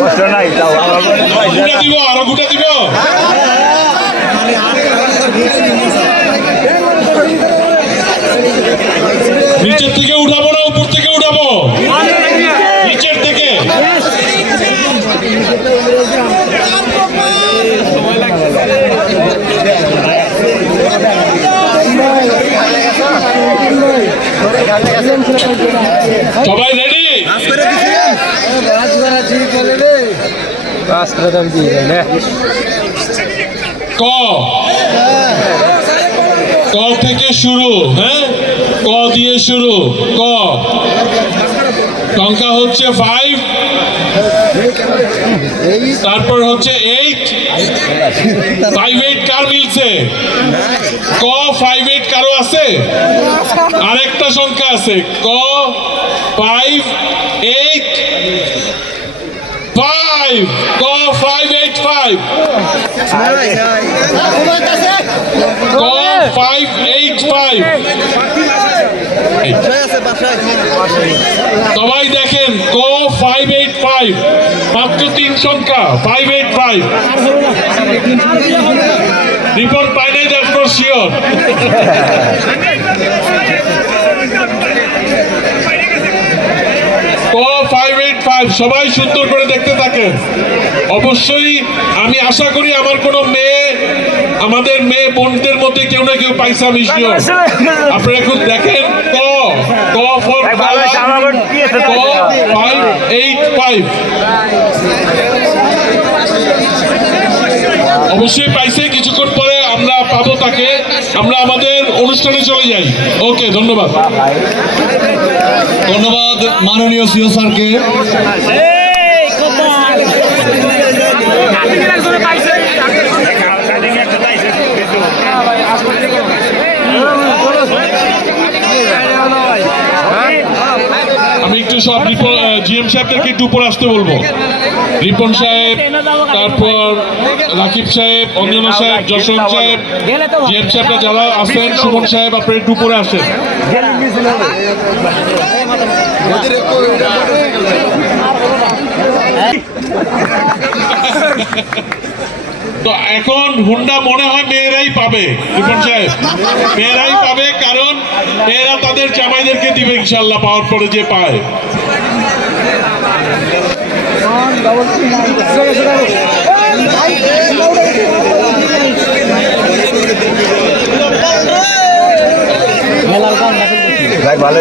কষ্ট নাই তাও আরো গুটা দিব নিচের থেকে উঠাবো না উপর থেকে উঠাবো নিচের থেকে সবাই রেডি ক ক থেকে শুরু হ্যাঁ ক দিয়ে শুরু ক সংখ্যা হচ্ছে 5 তারপর হচ্ছে 8 5-8 কার মিলছে ক 5-8 কারো আছে আরেকটা সংখ্যা আছে ক 5-8 5 ক 5-8-5 ক 5-8-5 সবাই দেখেন ক 5-8-5 মাত্র 3 সংখ্যা 5-8-5 রিপোর্ট পাই নাই দ্যাট ফর শিওর ক 5-8-5 সবাই সুন্দর করে দেখতে থাকেন অবশ্যই আমি আশা করি আমার কোনো মেয়ে আমাদের মেয়ে বোনদের মধ্যে কেউ না কেউ পাইসা মিশিও আপনারা একটু দেখেন ক ক ফর 5-8-5 অবশ্যই পাইছে কিছুক্ষণ পরে আমরা পাবো তাকে আমরা আমাদের অনুষ্ঠানে চলে যাই ওকে ধন্যবাদ ধন্যবাদ মাননীয় সিও স্যারকে আমি একটু সব জিএম সাহেবদেরকে একটু উপরে আসতে বলবো রিপন সাহেব তারপর রাকিব সাহেব অঞ্জনা সাহেব যশোর সাহেব জিএম সাহেবরা যারা আছেন সুমন সাহেব আপনারা একটু উপরে আসেন তো এখন হুন্ডা মনে হয় মেয়েরাই পাবে রিপন সাহেব মেয়েরাই পাবে কারণ মেয়েরা তাদের জামাইদেরকে দিবে ইনশাল্লাহ পাওয়ার পরে যে পায় ভালো